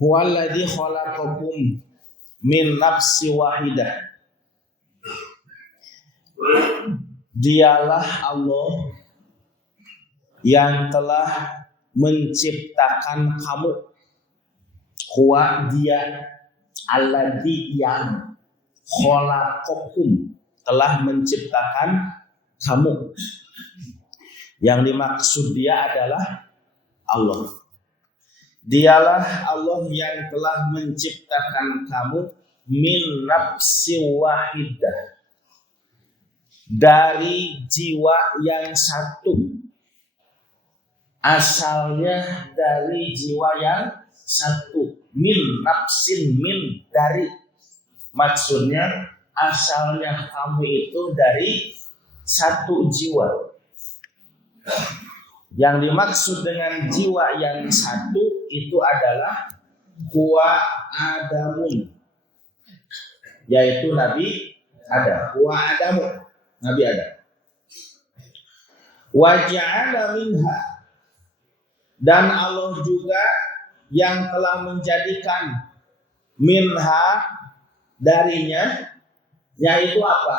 Huwallazi khalaqakum min nafsi wahidah. Dialah Allah yang telah menciptakan kamu. Huwa dia alladzi yang khalaqakum telah menciptakan kamu. Yang dimaksud dia adalah Allah. Dialah Allah yang telah menciptakan kamu min nafsi wahidah, dari jiwa yang satu. Asalnya dari jiwa yang satu. Min nafsin, min dari. Maksudnya asalnya kamu itu dari satu jiwa. Yang dimaksud dengan jiwa yang satu itu adalah huwa Adamun, yaitu Nabi Adam. Huwa Adamun, Nabi Adam. Wa ja'ala minha, dan Allah juga yang telah menjadikan minha, darinya, yaitu apa?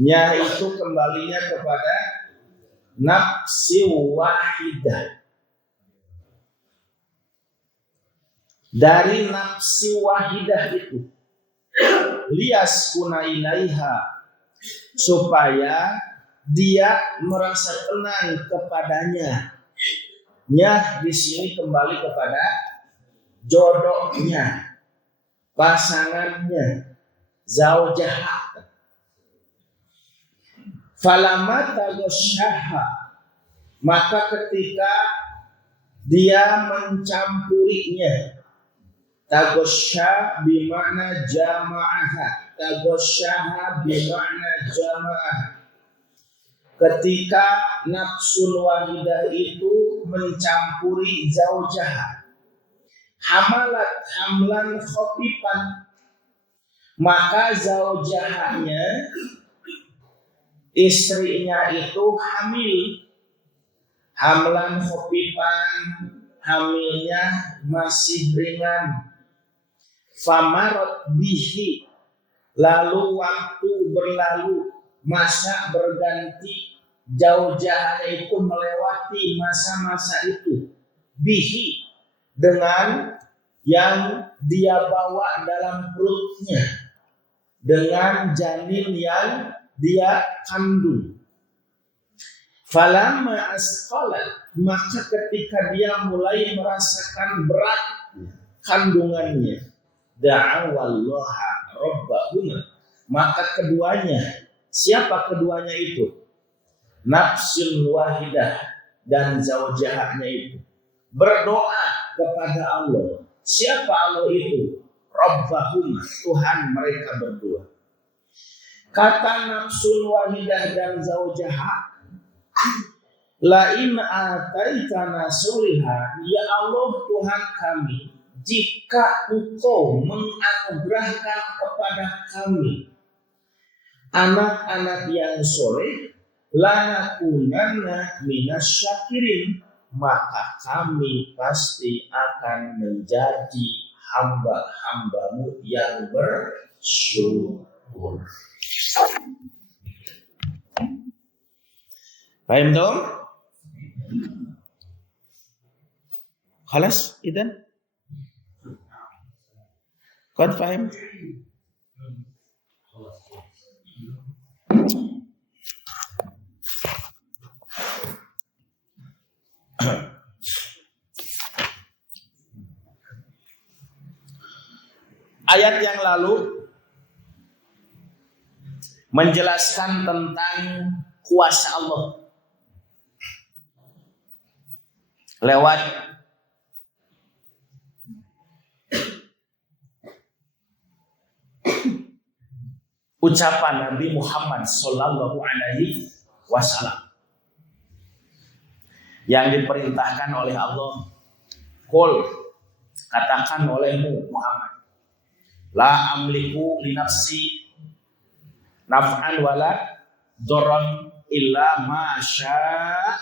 Yaitu kembalinya kepada nafsi wahidah. Dari nafsi wahidah itu liyaskuna ilaiha, supaya dia merasa tenang kepadanya. Nya di sini kembali kepada jodohnya, pasangannya, zaujah. Falamma taghasyaha, maka ketika dia mencampurinya. Taghasya bermakna jama'ah. Taghasyaha bermakna jama'ah. Ketika nafsul wahidah itu mencampuri zaujah, hamalat hamlan khafifan, maka zaujahnya, istrinya itu hamil. Hamlan khafifan, hamilnya masih ringan. Famarot bihi, lalu waktu berlalu, masa berganti, zaujah itu melewati masa-masa itu. Bihi, dengan yang dia bawa dalam perutnya, dengan janin yang dia kandung. Falamma asqalat, maka ketika dia mulai merasakan berat kandungannya, da'awallaha rabbahuma, maka keduanya, siapa keduanya itu? Nafsul wahidah dan zaujahnya itu berdoa kepada Allah. Siapa Allah itu? Rabbahuma, Tuhan mereka berdua. Kata nafsul wahidah dan zaujah, la in ataitana suliha, ya Allah Tuhan kami, jika Engkau menganugerahkan kepada kami anak-anak yang soleh, lanakunanna minasyakirin, maka kami pasti akan menjadi hamba-hambamu yang bersyukur. Paham dong? Khalas, idan? Kau paham? Ayat yang lalu menjelaskan tentang kuasa Allah lewat ucapan Nabi Muhammad sallallahu alaihi wasallam yang diperintahkan oleh Allah. Qul, katakan olehmu Muhammad, la amliku li nafsi naf'an wala dharran illa ma syaa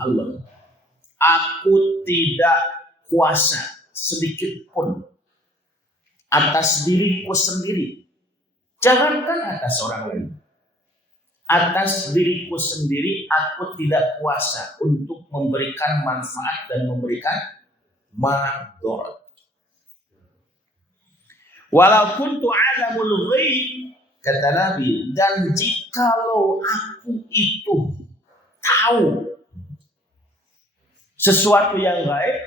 Allah. Aku tidak kuasa sedikit pun atas diriku sendiri. Jangankan atas orang lain. Atas diriku sendiri aku tidak kuasa untuk memberikan manfaat dan memberikan madarat. Walaupun tu'alamul ghaib, kata Nabi, dan jikalau aku itu tahu sesuatu yang gaib,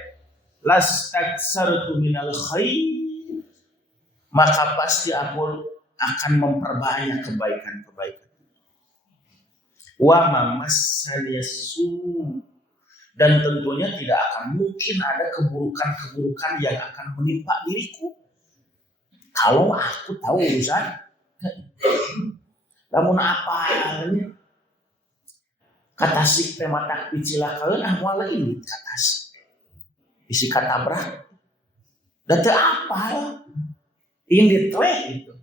lastaksartu minal khair, maka pasti aku akan memperbanyak kebaikan-kebaikan. Wa mamassaniyasu, dan tentunya tidak akan mungkin ada keburukan-keburukan yang akan menimpa diriku kalau aku tahu urusan. Namun apa halnya kata sik teh mata picilakeun moal lain kata sik isi kata berat da teu apal ini teh gitu.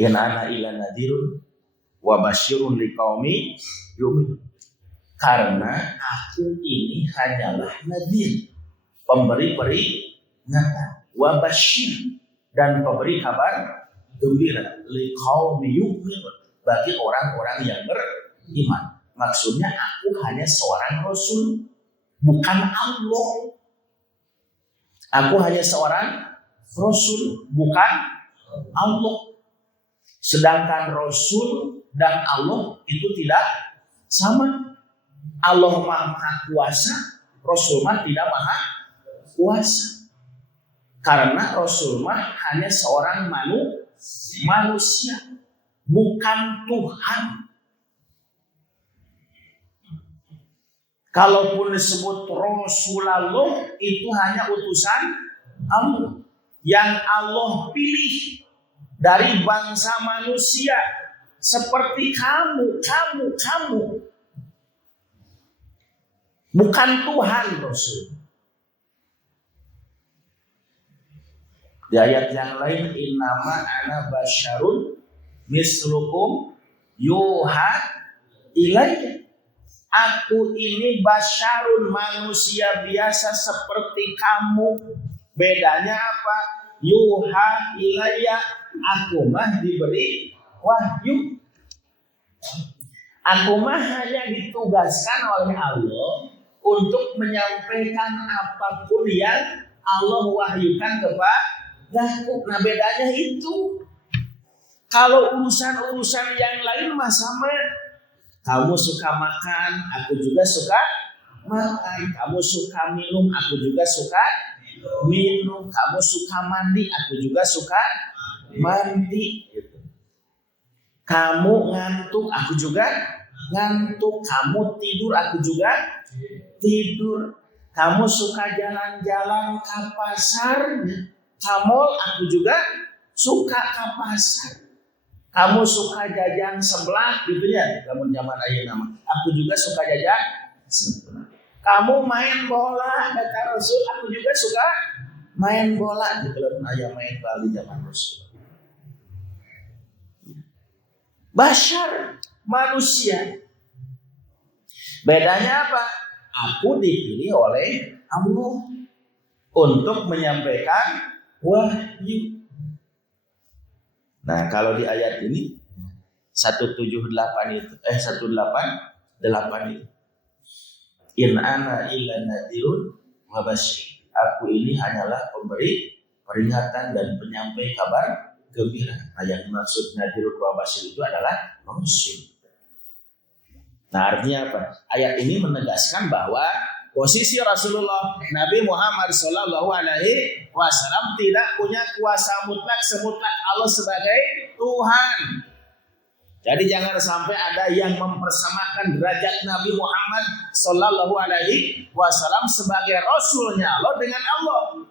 In ana ila nadirun wa basyirun liqaumi yu'minun. Karena aku ini hanyalah nadir, pemberi peringatan, wa basyir, dan pemberi kabar gembira, liqaumi yu'minun, bagi orang-orang yang beriman. Maksudnya aku hanya seorang rasul, bukan Allah. Aku hanya seorang rasul, bukan Allah. Sedangkan Rasul dan Allah itu tidak sama. Allah maha kuasa, Rasul mah tidak maha kuasa. Karena Rasul mah hanya seorang manusia, bukan Tuhan. Kalaupun disebut Rasulullah, itu hanya utusan Allah yang Allah pilih dari bangsa manusia seperti kamu. Bukan Tuhan Rasul. Di ayat yang lain, innama ana basyarun mislukum yuha ilayya. Aku ini basyarun, manusia biasa seperti kamu. Bedanya apa? Yuha ilayya, aku mah diberi wahyu. Aku mah hanya ditugaskan oleh Allah untuk menyampaikan apapun yang Allah wahyukan kepadaku. Nah bedanya itu. Kalau urusan-urusan yang lain mah sama. Kamu suka makan, aku juga suka makan. Kamu suka minum, aku juga suka minum. Kamu suka mandi, aku juga suka mandi. Kamu ngantuk, aku juga ngantuk. Kamu tidur, aku juga tidur. Kamu suka jalan-jalan ke pasar, ke mall, aku juga suka ke pasar. Kamu suka jajan sebelah, gitu ya. Kamu zaman ayeuna nama. Aku juga suka jajan sebelah. Kamu main bola, kata Rasul, aku juga suka main bola. Gitu lah, ayah main bola di zaman Rasul. Basyar, manusia. Bedanya apa? Aku dipilih oleh Allah untuk menyampaikan wahyu. Nah, kalau di ayat ini 178 itu 188 itu. In ana illa nadirun wa basyir. Aku ini hanyalah pemberi peringatan dan penyampai kabar gembira. Nah, yang dimaksud nadirun wa basyir itu adalah rasul. Nah, artinya apa? Ayat ini menegaskan bahwa posisi Rasulullah Nabi Muhammad SAW tidak punya kuasa mutlak semutlak Allah sebagai Tuhan. Jadi jangan sampai ada yang mempersamakan derajat Nabi Muhammad SAW sebagai Rasulnya Allah dengan Allah.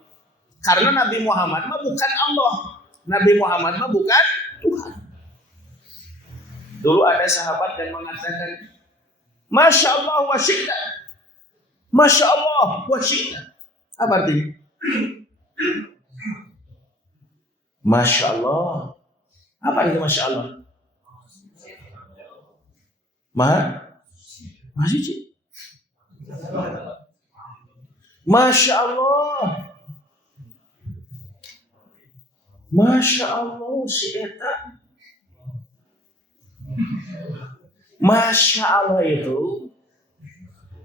Karena Nabi Muhammad mah bukan Allah. Nabi Muhammad mah bukan Tuhan. Dulu ada sahabat yang mengatakan, Masya Allah wa syi'ta. Masya Allah wa syi'ta. Apa artinya? Masya Allah. Apa artinya Masya Allah? Masih cik. Masya Allah. Masya Allah si eta. Masya Allah itu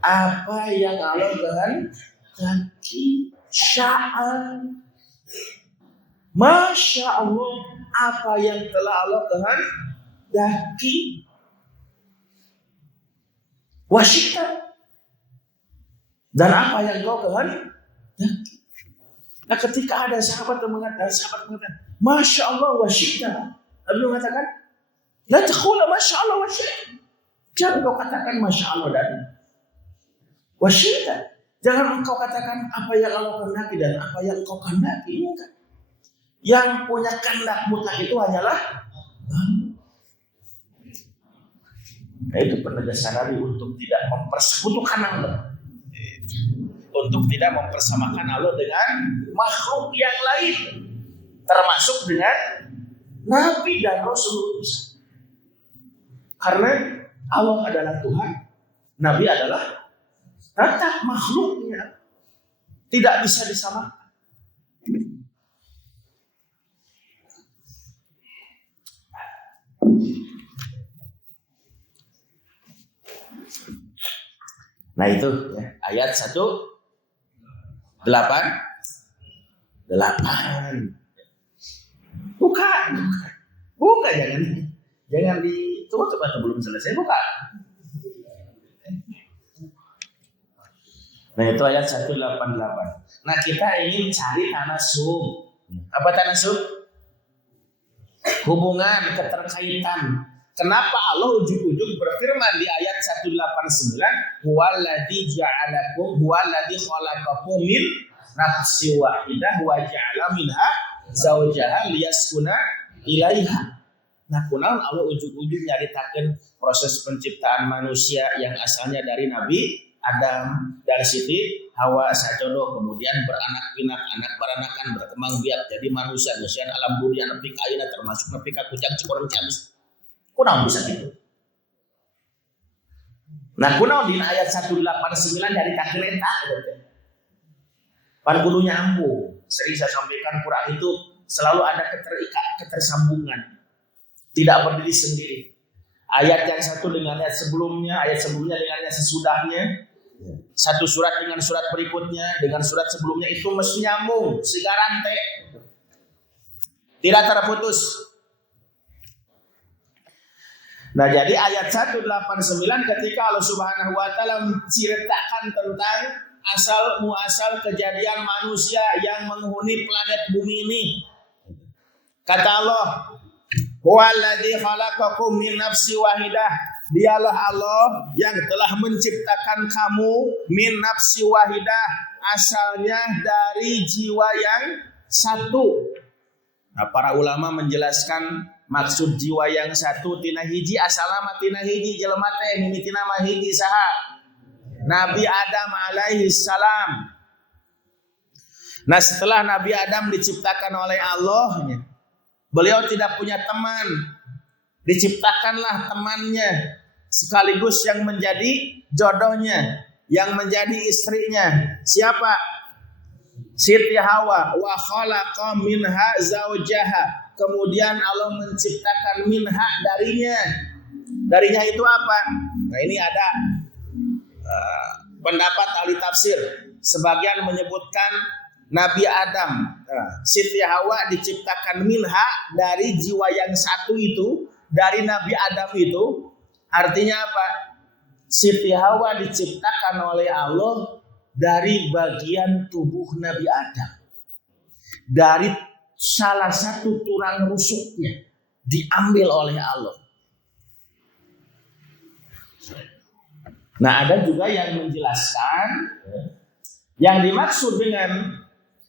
apa yang Allah kehendaki. Sya'an. Masya Allah apa yang telah Allah kehendaki. Wasyita. Dan apa yang kau kehendaki. Nah ketika ada sahabat yang mengatakan Masya Allah wasyita. Nabi mengatakan la taqula Masya Allah wasyita. Jangan kau katakan Masya Allah dan wasyita. Jangan engkau katakan apa yang Allah kehendaki dan apa yang kau kehendaki. Yang punya kehendak mutlak itu hanyalah nah itu penegasan Nabi untuk tidak mempersekutukan Allah, untuk tidak mempersamakan Allah dengan makhluk yang lain, termasuk dengan Nabi dan Rasul. Karena Allah adalah Tuhan, Nabi adalah tetap makhluknya, tidak bisa disamakan. Nah itu ya, ayat 1:8. Buka jangan ditutup atau belum selesai, buka. Nah itu ayat 188. Nah kita ingin cari tanasub. Apa tanasub? Hubungan, keterkaitan. Kenapa Allah ujug-ujug berfirman di ayat 189, huwaladzi ja'alakum huwaladzi khalaqakum min nafsin wahidah wa ja'ala minha zawjaha liyaskuna ilaiha. Nah, kunaon Allah ujug-ujug nyaritakeun proses penciptaan manusia yang asalnya dari Nabi Adam, dari Siti Hawa sajodoh, kemudian beranak pinak, anak baranakan, berkembang biak jadi manusia alam dunia nepi ka ayeuna termasuk nepi ka kujang cikurang ciamis. Kunaon bisa gitu. Nah, kunaon di ayat 189 dari kakeleta gitu. Pan kudu nyambung. Sering saya sampaikan Quran itu selalu ada ketersambungan. Tidak berdiri sendiri. Ayat yang satu dengan ayat sebelumnya dengan ayat sesudahnya. Satu surat dengan surat berikutnya, dengan surat sebelumnya itu mesti nyambung, sehingga rantai. Tidak terputus. Nah jadi ayat 189 ketika Allah Subhanahu wa taala menceritakan tentang asal muasal kejadian manusia yang menghuni planet bumi ini. Kata Allah, "Huwaladzi khalaqakum min nafsin wahidah." Dialah Allah yang telah menciptakan kamu min nafsin wahidah, asalnya dari jiwa yang satu. Nah, para ulama menjelaskan maksud jiwa yang satu tina hiji asalna tina hiji jelema teh mimitina mah hiji saha? Nabi Adam alaihi salam. Nah, setelah Nabi Adam diciptakan oleh Allah, beliau tidak punya teman. Diciptakanlah temannya sekaligus yang menjadi jodohnya, yang menjadi istrinya. Siapa? Siti Hawa. Wa khalaqa minha zaujaha. Kemudian Allah menciptakan minha darinya. Darinya itu apa? Nah ini ada pendapat ahli tafsir. Sebagian menyebutkan Nabi Adam, Siti Hawa diciptakan minha dari jiwa yang satu itu, dari Nabi Adam itu. Artinya apa? Siti Hawa diciptakan oleh Allah dari bagian tubuh Nabi Adam. Dari salah satu tulang rusuknya diambil oleh Allah. Nah, ada juga yang menjelaskan yang dimaksud dengan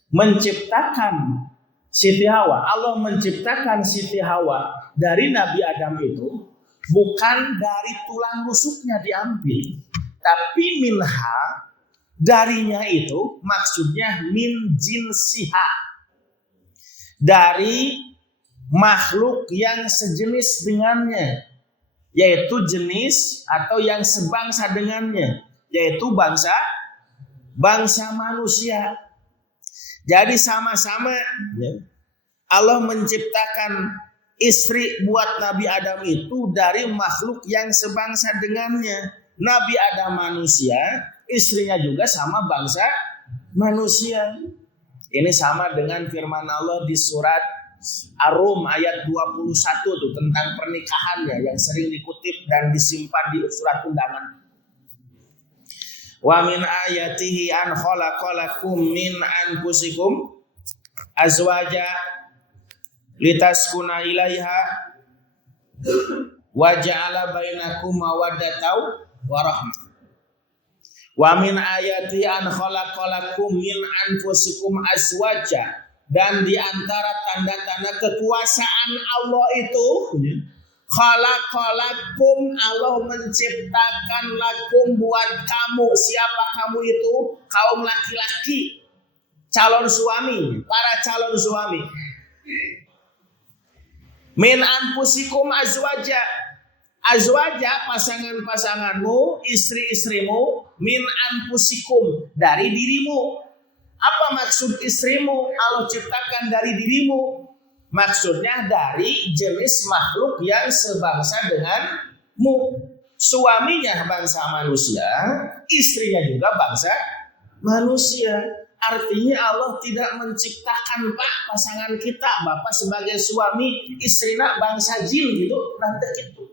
menciptakan Siti Hawa, Allah menciptakan Siti Hawa dari Nabi Adam itu bukan dari tulang rusuknya diambil, tapi minha, darinya itu maksudnya min jinsiha, dari makhluk yang sejenis dengannya, yaitu jenis atau yang sebangsa dengannya, yaitu bangsa bangsa manusia. Jadi sama-sama Allah menciptakan istri buat Nabi Adam itu dari makhluk yang sebangsa dengannya. Nabi Adam manusia, istrinya juga sama bangsa manusia. Ini sama dengan firman Allah di surat Ar-Rum ayat 21 tuh tentang pernikahannya yang sering dikutip dan disimpan di surat undangan. Wa min ayatihi an khalaqalakum min anfusikum azwaja litaskuna ilaiha wa ja'ala bainakum mawaddatan wa rahmah. Wa min ayatihi an khalaqalakum min anfusikum azwaja, dan di antara tanda-tanda kekuasaan Allah itu khalaqalakum, Allah menciptakan lakum buat kamu. Siapa kamu itu? Kaum laki-laki, calon suami, para calon suami. Min anfusikum azwaja, azwaja pasangan-pasanganmu, istri-istrimu, min anfusikum dari dirimu. Apa maksud istrimu? Allah ciptakan dari dirimu. Maksudnya dari jenis makhluk yang sebangsa denganmu. Suaminya bangsa manusia, istrinya juga bangsa manusia. Artinya Allah tidak menciptakan pasangan kita, bapak sebagai suami, istrinya bangsa jin gitu, nanti gitu.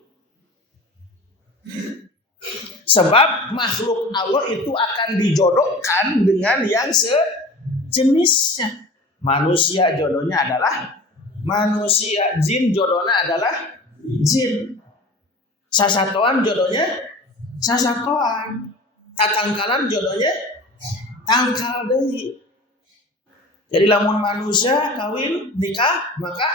Sebab makhluk Allah itu akan dijodohkan dengan yang sejenisnya. Manusia jodohnya adalah manusia, jin jodohnya adalah jin. Sasatoan jodohnya sasatoan. Tatangkalan jodohnya tangkal deui. Jadi lamun manusia kawin nikah, maka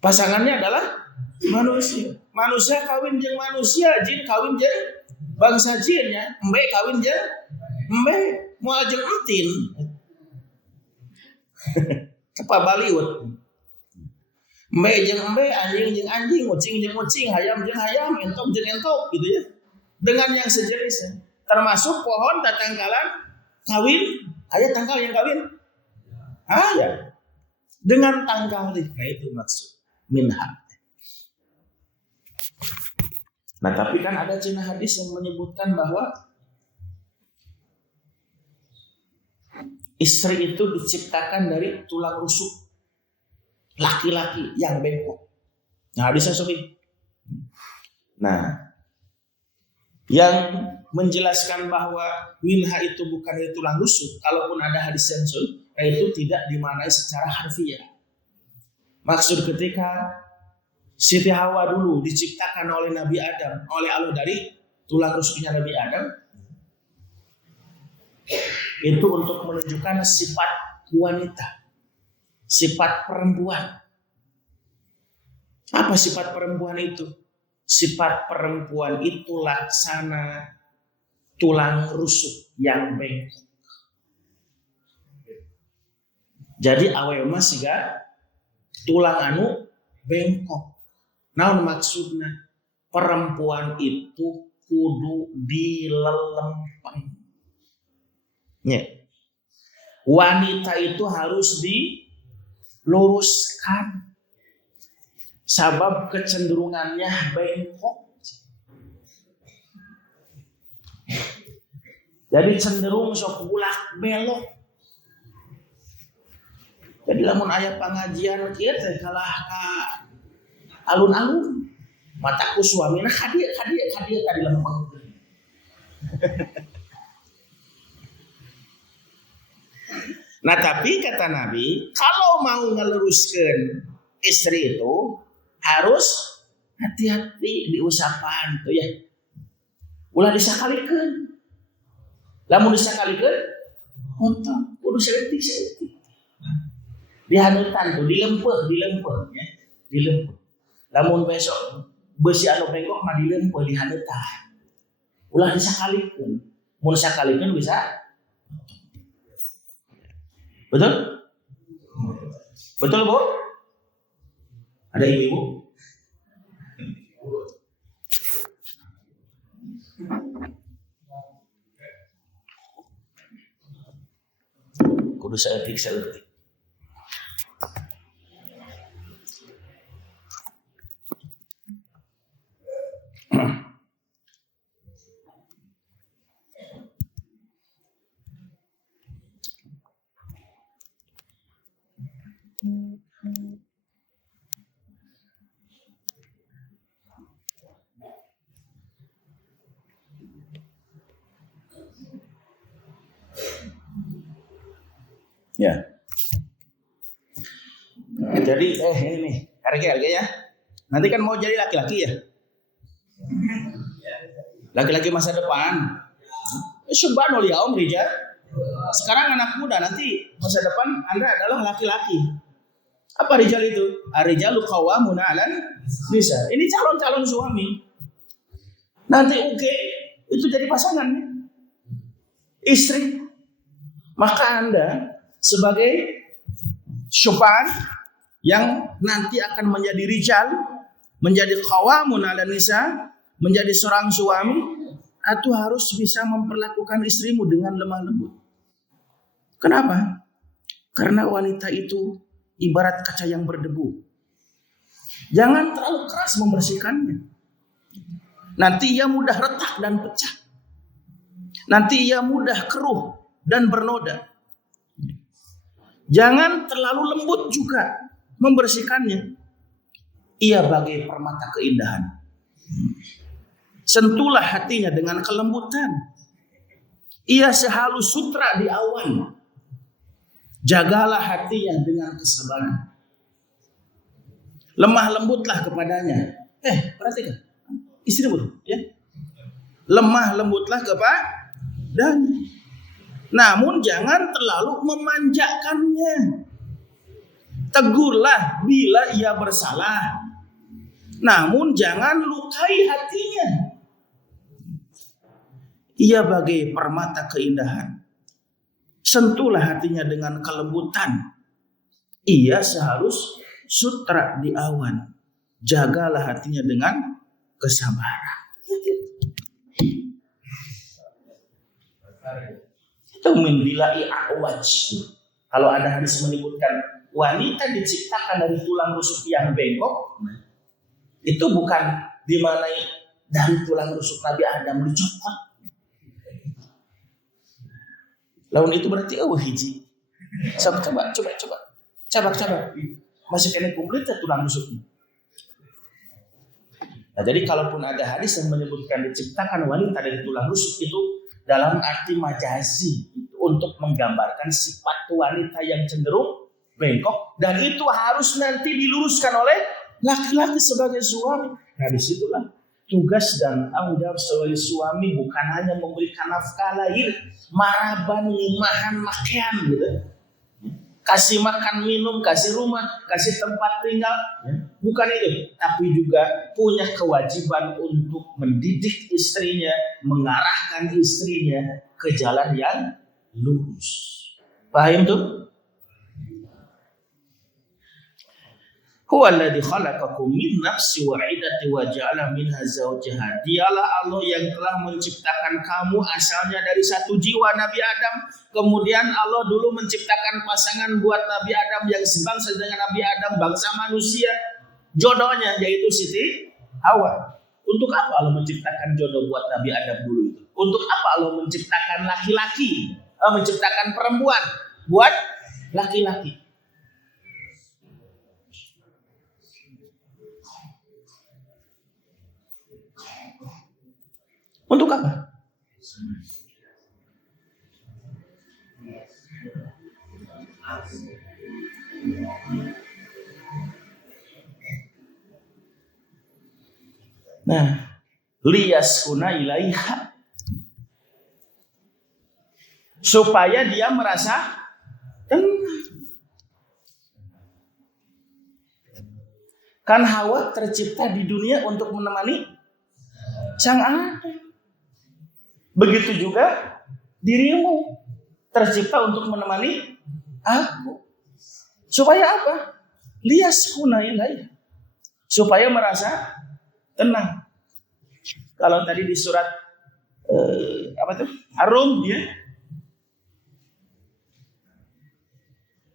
pasangannya adalah manusia. Manusia kawin jeung manusia, jin kawin jeung bangsa jin ya. Embe kawin jeung embe, moal jeung entin. Kepa Baliwut. Embe jeung embe, anjing jeung anjing, kucing jeung kucing, hayam jeung hayam, entok jeung entok gitu ya. Dengan yang sejenisnya. Termasuk pohon tatangkalan kawin, aya tangkal yang kawin. Ada. Dengan tangkal itu maksud minha. Nah, tapi kan ada cenah hadis yang menyebutkan bahwa istri itu diciptakan dari tulang rusuk laki-laki yang bengkok. Nah, hadisnya sahih. Nah, yang menjelaskan bahwa minha itu bukan dari tulang rusuk, kalaupun ada hadis yang sahih, itu tidak dimaknai secara harfiah. Maksud ketika Siti Hawa dulu diciptakan oleh Nabi Adam, oleh Allah dari tulang rusuknya Nabi Adam, itu untuk menunjukkan sifat wanita, sifat perempuan. Apa sifat perempuan itu? Sifat perempuan itu laksana tulang rusuk yang bengkok. Jadi awewe mah siga tulang anu bengkok. Naon maksudna? Perempuan itu kudu dilelempeng. Wanita itu harus diluruskan. Sabab kecenderungannya bengkok. Jadi cenderung sok bulak belok. Jadi lamun aya pengajian kieu teh kalah ka alun-alun. Mataku suamina hadiah tadi lempeng. Nah, tapi kata Nabi, kalau mau ngeluruskan istri itu harus hati-hati di usapan tuh ya. Ulah disakalikeun. Lamun disakalikeun, untung kudu seletik. Dihaneutan tuh, dilempeuh ya, dilempeuh. Lamun besok besi anu bengkok mah dilempeuh dihaneutan. Ulah disakalikeun. Mun sakalikeun bisa. Betul? Betul, Bu? Ada ibu-ibu? kudu saeutik. Ya. Jadi ini nih, harga ya. Nanti kan mau jadi laki-laki ya. Laki-laki masa depan. Subhanallah ya Om Rijal. Sekarang anak muda, nanti masa depan Anda adalah laki-laki. Apa rijal itu? Ar-rijalu qawwamuna 'alan nisa. Ini calon-calon suami. Nanti itu jadi pasangannya. Istri. Maka Anda sebagai syufan yang nanti akan menjadi rijal, menjadi qawwamun 'alan nisa, menjadi seorang suami, itu harus bisa memperlakukan istrimu dengan lemah lembut. Kenapa? Karena wanita itu ibarat kaca yang berdebu. Jangan terlalu keras membersihkannya. Nanti ia mudah retak dan pecah. Nanti ia mudah keruh dan bernoda. Jangan terlalu lembut juga membersihkannya. Ia bagai permata keindahan. Sentuhlah hatinya dengan kelembutan. Ia sehalus sutra di awan. Jagalah hatinya dengan kesabaran. Lemah lembutlah kepadanya. Perhatikan. Istri betul, ya. Lemah lembutlah kepadanya. Namun jangan terlalu memanjakannya. Tegurlah bila ia bersalah. Namun jangan lukai hatinya. Ia bagai permata keindahan. Sentuhlah hatinya dengan kelembutan. Ia sehalus sutra di awan. Jagalah hatinya dengan kesabaran. Itu mendilai awaj. Kalau ada hadis menyebutkan wanita diciptakan dari tulang rusuk yang bengkok, itu bukan dimanai dari tulang rusuk Nabi Adam dicopot. Lawan itu berarti hiji. Coba. Masih kena kumplit ya tulang rusuknya. Nah, jadi kalaupun ada hadis yang menyebutkan diciptakan wanita dari tulang rusuk, itu dalam arti majazi untuk menggambarkan sifat wanita yang cenderung bengkok, dan itu harus nanti diluruskan oleh laki-laki sebagai suami. Nah, disitulah tugas dan tanggung jawab sebagai suami bukan hanya memberikan nafkah lahir, maraban, limahan, makan gitu. Kasih makan minum, kasih rumah, kasih tempat tinggal. Bukan itu, tapi juga punya kewajiban untuk mendidik istrinya, mengarahkan istrinya ke jalan yang lurus. Paham tuh? Huwallazi khalaqakum min nafsin wahidatin wa ja'ala minha zawjaha. Dialah Allah yang telah menciptakan kamu asalnya dari satu jiwa Nabi Adam. Kemudian Allah dulu menciptakan pasangan buat Nabi Adam yang sebangsa dengan Nabi Adam, bangsa manusia. Jodohnya yaitu Siti Hawa. Untuk apa Allah menciptakan jodoh buat Nabi Adam dulu itu? Untuk apa Allah menciptakan laki-laki? Menciptakan perempuan buat laki-laki. Untuk apa? Nah, liyaskuna ilaiha, supaya dia merasa tenang. Kan Hawa tercipta di dunia untuk menemani sang Adam. Begitu juga dirimu tercipta untuk menemani aku. Supaya apa? Liyaskuna ilaiha, supaya merasa tenang. Kalau tadi di surat Ar-Rum ya,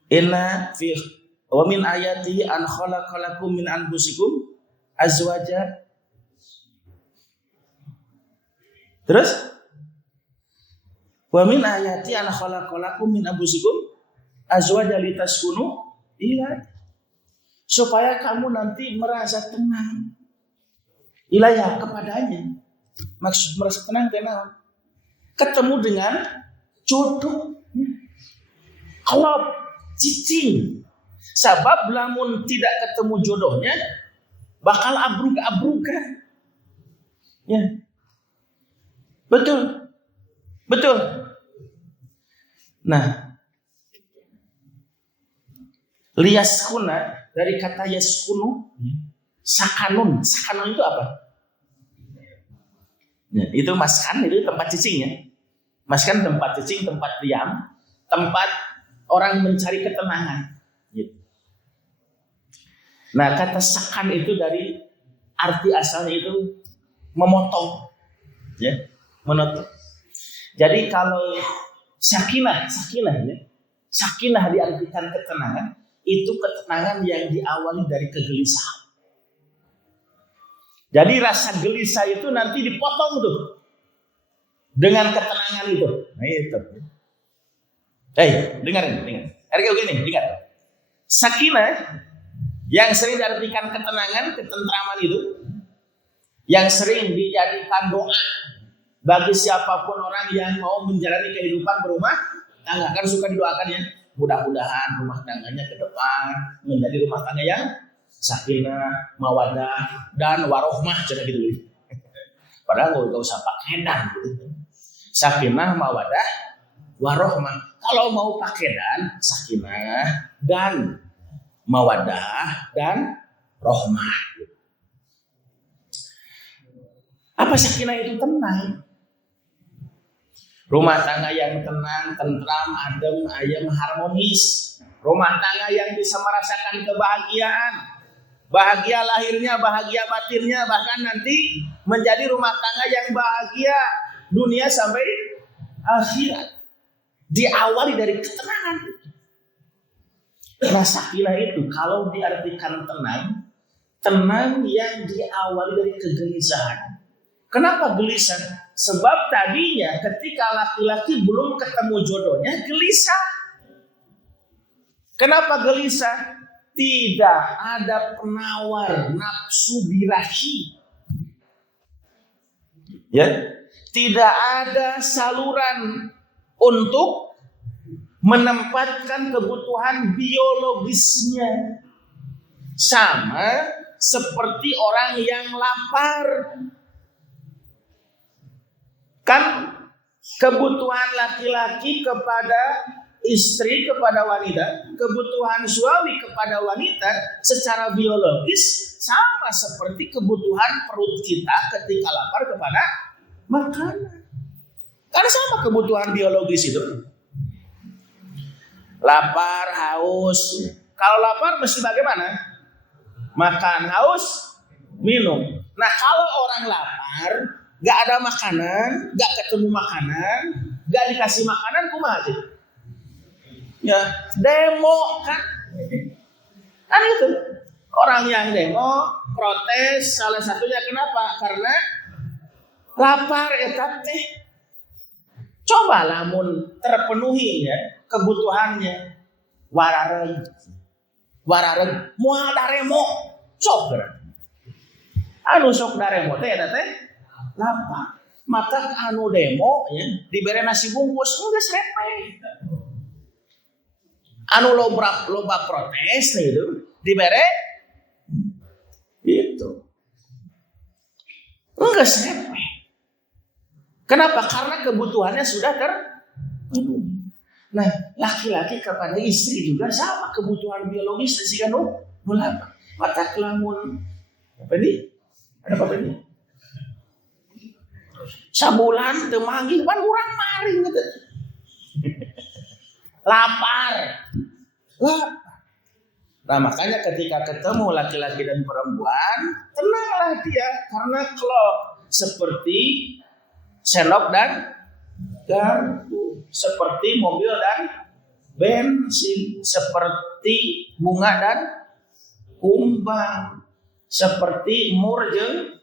Inna fi wa min ayatihi an khalaqalakum min anfusikum azwaja. Terus wa min ayati an khalaqalakum min anfusikum azwaja litaskunu ilaiha. Supaya kamu nanti merasa tenang ilaiha kepadanya. Maksud merasa tenang karena ketemu dengan jodoh. Kalau cicing, sebab lamun tidak ketemu jodohnya bakal abruk-abrukan. Ya. Betul. Nah, liyaskuna dari kata yaskunu, sakanun itu apa? Ya, itu maskan, itu tempat cicingnya. Maskan tempat cicing, tempat diam, tempat orang mencari ketenangan. Gitu. Nah, kata sakan itu dari arti asalnya itu memotong, ya, menotong. Jadi kalau sakinah ya, sakinah diartikan ketenangan, itu ketenangan yang diawali dari kegelisahan. Jadi rasa gelisah itu nanti dipotong tuh dengan ketenangan itu. Nah itu. Dengarin. Dengar. Sakinah yang sering diartikan ketenangan, ketentraman itu, yang sering dijadikan doa bagi siapapun orang yang mau menjalani kehidupan berumah tangga, kan suka didoakan ya, mudah-mudahan rumah tangganya ke depan menjadi rumah tangga yang sakinah, mawadah, dan warohmah, cara gitu. Padahal nggak usah pakai dan gitu. Sakinah, mawadah, warohmah. Kalau mau pakai dan, sakinah dan mawadah dan rohmah. Apa sakinah itu? Tenang. Rumah tangga yang tenang, tentram, adem, ayem, harmonis. Rumah tangga yang bisa merasakan kebahagiaan. Bahagia lahirnya, bahagia batinnya, bahkan nanti menjadi rumah tangga yang bahagia dunia sampai akhirat. Diawali dari ketenangan. Nah, sakinah itu kalau diartikan tenang yang diawali dari kegelisahan. Kenapa gelisah? Sebab tadinya ketika laki-laki belum ketemu jodohnya gelisah. Kenapa gelisah? Tidak ada penawar nafsu birahi. Ya, tidak ada saluran untuk menempatkan kebutuhan biologisnya. Sama seperti orang yang lapar. Kan kebutuhan laki-laki kepada istri, kepada wanita, kebutuhan suami kepada wanita secara biologis sama seperti kebutuhan perut kita ketika lapar kepada makanan. Karena sama kebutuhan biologis itu. Lapar, haus. Kalau lapar mesti bagaimana? Makan, haus, minum. Nah, kalau orang lapar, gak ada makanan, gak ketemu makanan, gak dikasih makanan, kumaha sih? Ya, demo kan? Kan itu. Orang yang demo, protes, salah satunya kenapa? Karena lapar eta teh. Coba lamun terpenuhi ya kebutuhannya. Warareg moal daremo sok berarti. Anu sok daremo teh eta teh lapar. Maka anu demo ya diberi nasi bungkus geus repe. Anu loba protes itu diberi itu. Geus repe. Kenapa? Karena kebutuhannya sudah terpenuhi. Nah, laki-laki kepada istri juga sama kebutuhan biologis sehingga mulapa. Mata kelamun apa ini? Ada apa ini? Sabulan teu manggih pan urang maring gitu. Lapar. Nah, makanya ketika ketemu laki-laki dan perempuan, tenanglah dia karena klop seperti sendok dan garpu, seperti mobil dan bensin, seperti bunga dan kumbang, seperti mur jeung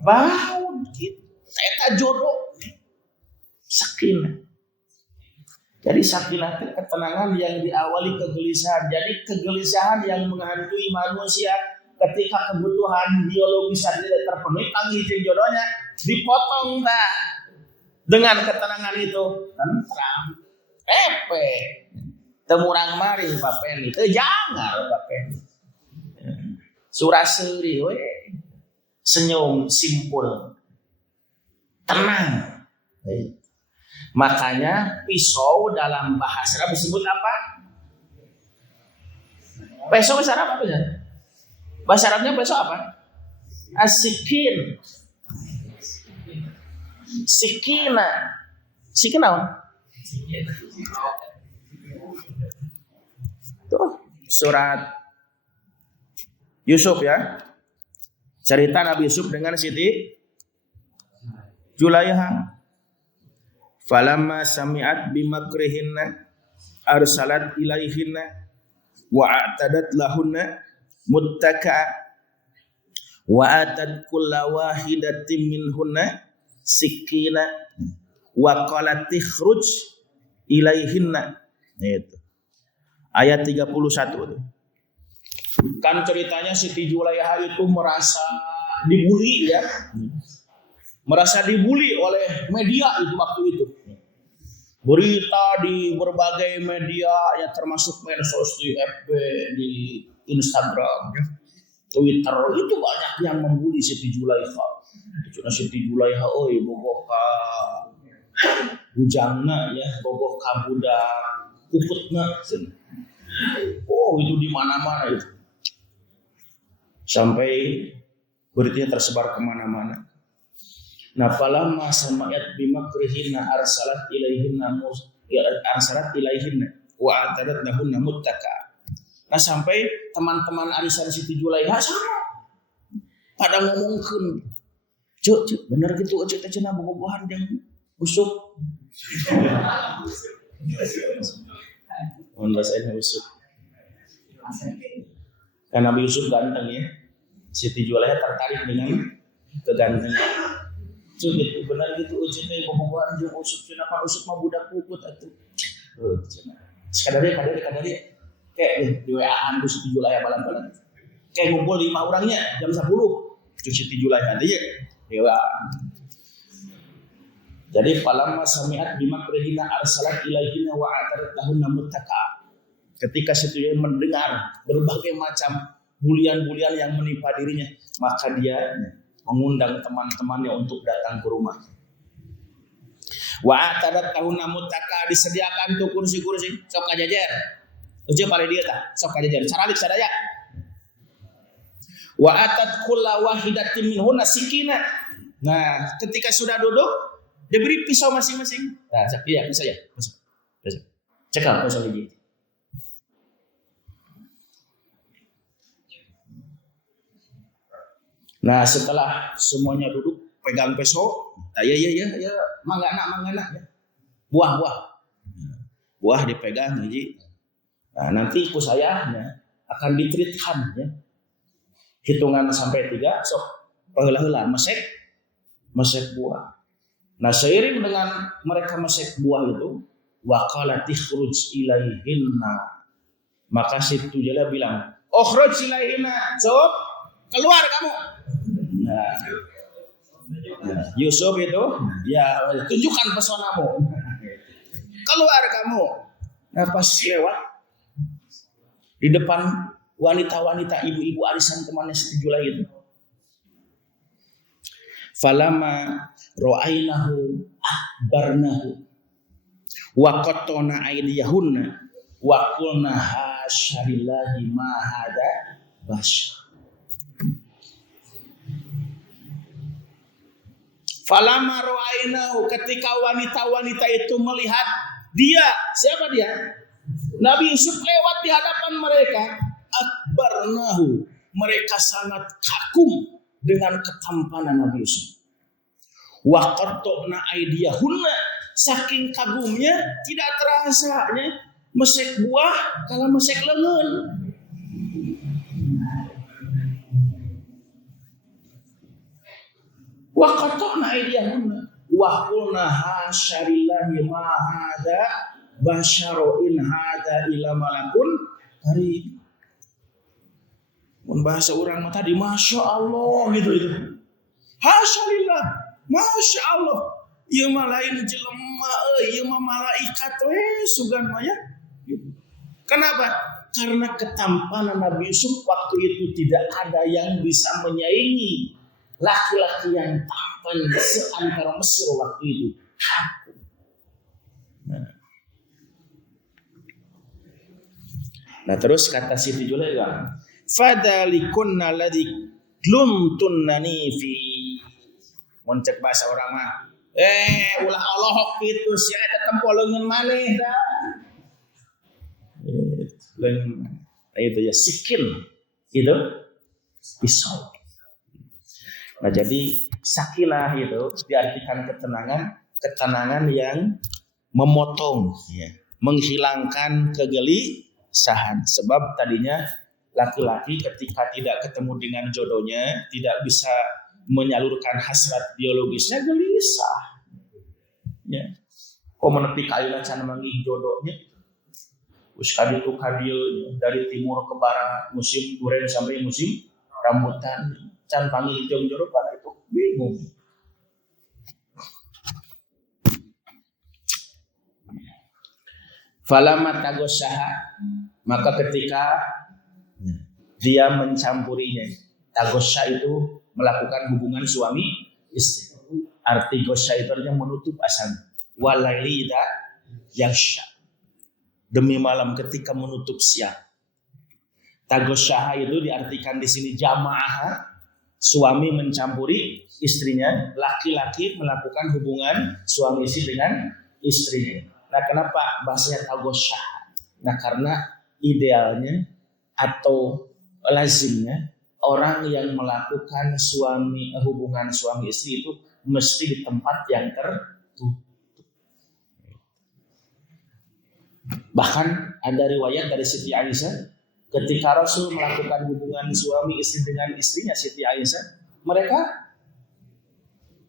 baud gitu. Eta jodoh sakinah. Jadi sakinah itu ketenangan yang diawali kegelisahan. Jadi kegelisahan yang menghantui manusia ketika kebutuhan biologis tidak terpenuhi, panggil jodohnya dipotong tak dengan ketenangan itu tentram, temurang mari papen itu jangan papen suraseri we senyum simpul tenang. Makanya pisau dalam bahasa Arab disebut apa? Pisau bahasa Arab apa ya? Bahasa Arabnya pisau apa? Asikin. Sikina. Sikina apa? Tuh surat Yusuf ya. Cerita Nabi Yusuf dengan Siti Julaiha. Falamma sami'at bimakrihinna arsalat ilaihinna wa a'tadat lahunna muttaka wa atat kulla wahidatin minhunna sikina wa qalat ikhruj ilaihinna. Itu ayat 31 itu. Kan ceritanya Siti Julaiha itu merasa dibully ya. Merasa dibully oleh media itu waktu itu. Berita di berbagai media ya termasuk medsos di FB, di Instagram, Twitter itu banyak yang membuli Siti Julaiha. Cuma Siti Julaiha bogoh ka bujangna ya, bogoh ka budak ukutna. Itu di mana-mana itu. Sampai beritanya tersebar kemana-mana. Nah, falamma sama'at bimakrihinna arsalat ilaihinna wa atadat lahunna muttaka. Nah, sampai teman-teman arisan Siti Julaiha sama pada ngomongkeun, "Cuk, bener gitu cuk teh cenah bobogohan jeung usuk." Mun bahasa usuk. Karena Nabi Yusuf ganteng ya. Siti Julaiha tertarik dengan kegantengan. Gitu, benar gitu ujungnya bobogohan jeung usuk cenah kan usuk mah budak puput atuh. Kadari kayak di WA-an ku Siti Julaiha balan-balan. Kayak ngumpul 5 orangnya jam 10. Cu Siti Julaiha teh ya. Jadi falamma sami'at bimakrihina arsalat ilaihinna wa atarat lahunna muttaka. Ketika Siti Julaiha mendengar berbagai macam bulian-bulian yang menimpa dirinya, maka dia mengundang teman-temannya untuk datang ke rumah. Wa atadat tahunna muttaka, disediakan tuh kursi-kursi, sok kajajar. Ujung pale dia tah, sok kajajar. Caralik sadaya. Wa atat kulla wahidatin minhunna sikina. Nah, ketika sudah duduk, diberi pisau masing-masing. Nah, iya, pisau ya. Pisau. Cekal pisau gigi. Nah, setelah semuanya duduk pegang pisau, ya, manggana ya. Buah dipegang hiji. Nah, nanti ku saya ya, akan ditreatkan ya. Hitungan sampai 3 sok paheula-heula mesek buah. Nah, seiring dengan mereka mesek buah itu, waqalat ikhruj ilaihinna. Maka Siti Julaiha bilang, "Ukhruj ilaihinna." Sok, keluar kamu. Nah, Yusuf itu ya tunjukkan pesonamu. Keluar kamu. Nah, pas lewat di depan wanita-wanita ibu-ibu arisan temannya Siti Julaiha itu. Falamma ra'ainahu akbarnahu wa qattana aydiyahunna wa qulna hasyalillahi ma hada basyar. Falamma ra'ainahu, ketika wanita-wanita itu melihat dia, siapa dia? Nabi Yusuf lewat di hadapan mereka, akbarnahu, mereka sangat kagum dengan ketampanan Nabi Yusuf. Wa qatta'na aydiyahunna, saking kagumnya tidak terasanya mesek buah kalau mesek leungeun. Wa qata'na aydiyahunna wa qulna hasyalillahi ma hada basyaru in hada ila malakun karim. Mun bahasa urang mah tadi masya Allah gitu itu. Hasyalillah, masya Allah. Ieu mah lain jelema ieu mah malaikat we sugan mah ya. Kenapa? Karena ketampanan Nabi Yusuf waktu itu tidak ada yang bisa menyaingi laki-laki yang tampan seantara Mesir waktu itu. Nah terus kata Siti Juleika, fadalikunna ladzi lumtunnani fi. Moncek bahasa orang mah. Ulah Allah kitu sia eta tempo leungeun maneh da. Itu ya sikin itu pisau. Nah jadi sakinah itu diartikan ketenangan yang memotong, ya, menghilangkan kegelisahan. Sebab tadinya laki-laki ketika tidak ketemu dengan jodohnya tidak bisa menyalurkan hasrat biologisnya, gelisah. Ya. Kok menepi kaila can manggih jodohnya. Us kaditu kadieu dari timur ke barat, musim duren sampai musim rambutan, can panggil jeung jodoh pada itu bingung. Falamma tagossaha, maka ketika dia mencampurinya, tagosha itu melakukan hubungan suami istri. Arti gosha itu artinya menutup asal. Walaili idza yaghsha, demi malam ketika menutup siang. Tagosha itu diartikan di sini jamaah, suami mencampuri istrinya, laki-laki melakukan hubungan suami istri dengan istrinya. Nah, kenapa bahasanya tagosha? Nah, karena idealnya atau lazimnya orang yang melakukan hubungan suami istri itu mesti di tempat yang tertutup. Bahkan ada riwayat dari Siti Aisyah, ketika Rasul melakukan hubungan suami istri dengan istrinya Siti Aisyah, mereka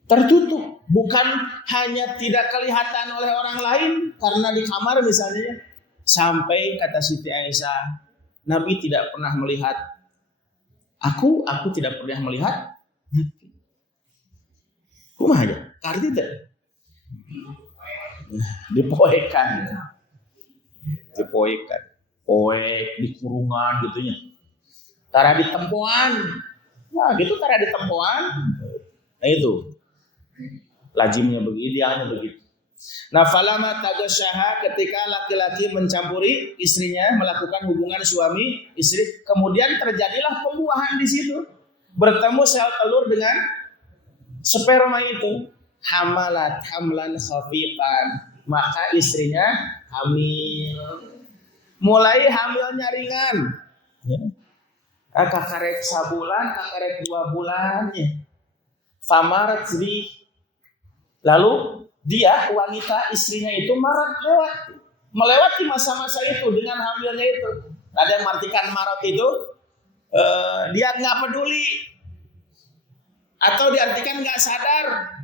tertutup. Bukan hanya tidak kelihatan oleh orang lain karena di kamar misalnya, sampai kata Siti Aisyah, Nabi tidak pernah melihat aku tidak pernah melihat Nabi. Kumaha aja? Karti teh dipoekan, poek di kurungan gitunya. Tara di tempoan, nah gitu tara di tempoan. Nah itu lazimnya begitu, idealnya begitu. Nah, falamma tagasyaha, ketika laki-laki mencampuri istrinya, melakukan hubungan suami istri, kemudian terjadilah pembuahan di situ. Bertemu sel telur dengan sperma itu, hamalat hamlan khafifan, maka istrinya hamil. Mulai hamilnya ringan. Ya. Kakarek sabulan, kakarek 2 bulan. Ya. Famarat sedih. Lalu dia, wanita istrinya itu melewati masa-masa itu dengan hamilnya itu. Ada yang mengartikan marat itu dia nggak peduli atau diartikan nggak sadar.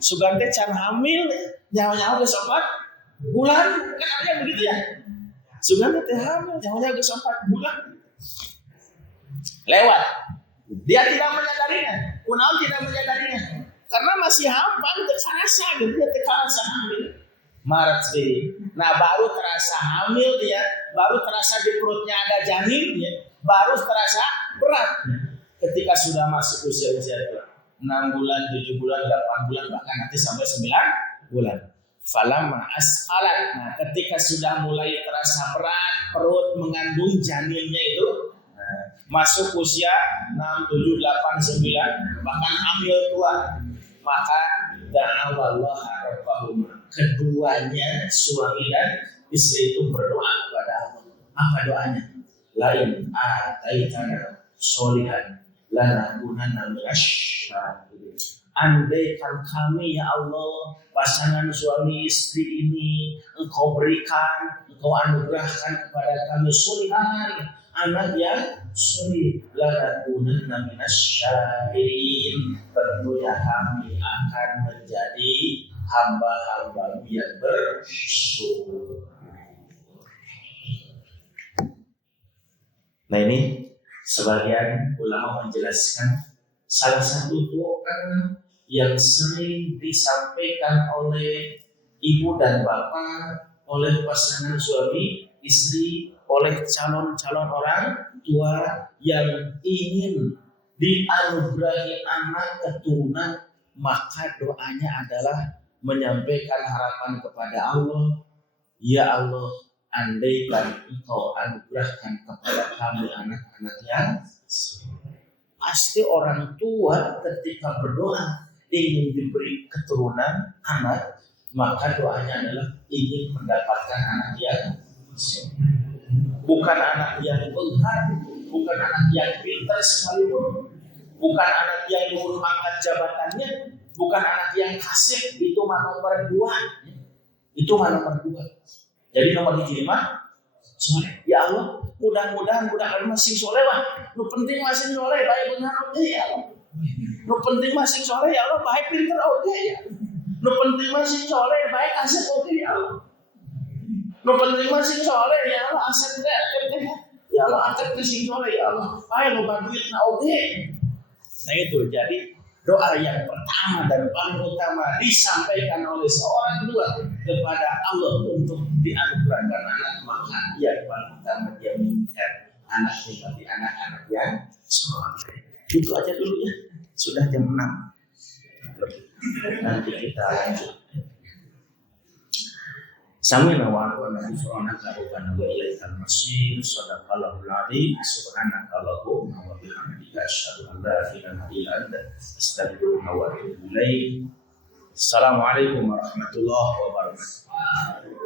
Sugante can hamil nyawa-nyawa geus 4 bulan, kan artinya begitu ya. Sugante teh hamil nyawa-nyawa geus 4 bulan. Lewat. Dia tidak menyadarinya. Kunaon tidak menyadarinya? Karena masih hampan, terasa gitu, dia terasa hamil. Maret sih. Nah baru terasa hamil dia, baru terasa di perutnya ada janin, ya, baru terasa berat. Ketika sudah masuk usia-usia 6 bulan, 7 bulan, 8 bulan, bahkan nanti sampai 9 bulan. Falamma asqalat. Nah ketika sudah mulai terasa berat, perut mengandung janinnya itu, masuk usia 6, 7, 8, 9, bahkan hamil tua. Maka da'awallaha rabbahuma, keduanya suami dan istri itu berdoa kepada Allah. Apa doanya? Lain ataitana sholihan lanakunanna minasyakirin. Andaikan kami ya Allah, pasangan suami istri ini Engkau berikan, Engkau anugerahkan kepada kami solihan, anak yang solih, lanakunanna minasyakirin. Tentunya kami akan menjadi hamba-hamba yang bersyukur. Nah ini sebagian ulama menjelaskan salah satu doa yang sering disampaikan oleh ibu dan bapak, oleh pasangan suami istri, oleh calon-calon orang tua yang ingin dianugerahi anak keturunan, maka doanya adalah menyampaikan harapan kepada Allah, ya Allah, andaikan Engkau anugerahkan kepada kami anak-anak yang pasti orang tua ketika berdoa ingin diberi keturunan anak, maka doanya adalah ingin mendapatkan anak yang bukan anak yang benghar, bukan anak yang pintar sekalipun, bukan anak yang diurus angkat jabatannya, bukan anak yang kasih, itu nomor 2. Itu nomor 2. Jadi nomor 5 soleh. Ya Allah, mudah-mudahan budak masing soleh wah. Nu penting masing soleh, baik benar oke ya Allah. Nu penting masing soleh ya Allah, baik pintar oke ya. Nu penting masing soleh, baik aset oke ya Allah. Nu penting masing soleh ya Allah, aset teh ya Allah, angkat masing soleh ya Allah. Baik loba duit na oke. Nah itu jadi doa yang pertama dan paling utama disampaikan oleh seorang tua kepada Allah untuk dianugerahkan anak, maka yang paling utama dia menginginkan anak seperti anak-anak yang soleh. Itu aja dulu ya, sudah jam 6. Nanti kita lanjut. Samina wa ata'na subhanaka rabbana wa ilaikal masir. Shadaqallahul adzim. Subhanaka Allahumma wa bihamdika asyhadu an la ilaha illa anta astaghfiruka wa atubu ilaik. Assalamualaikum warahmatullahi wabarakatuh.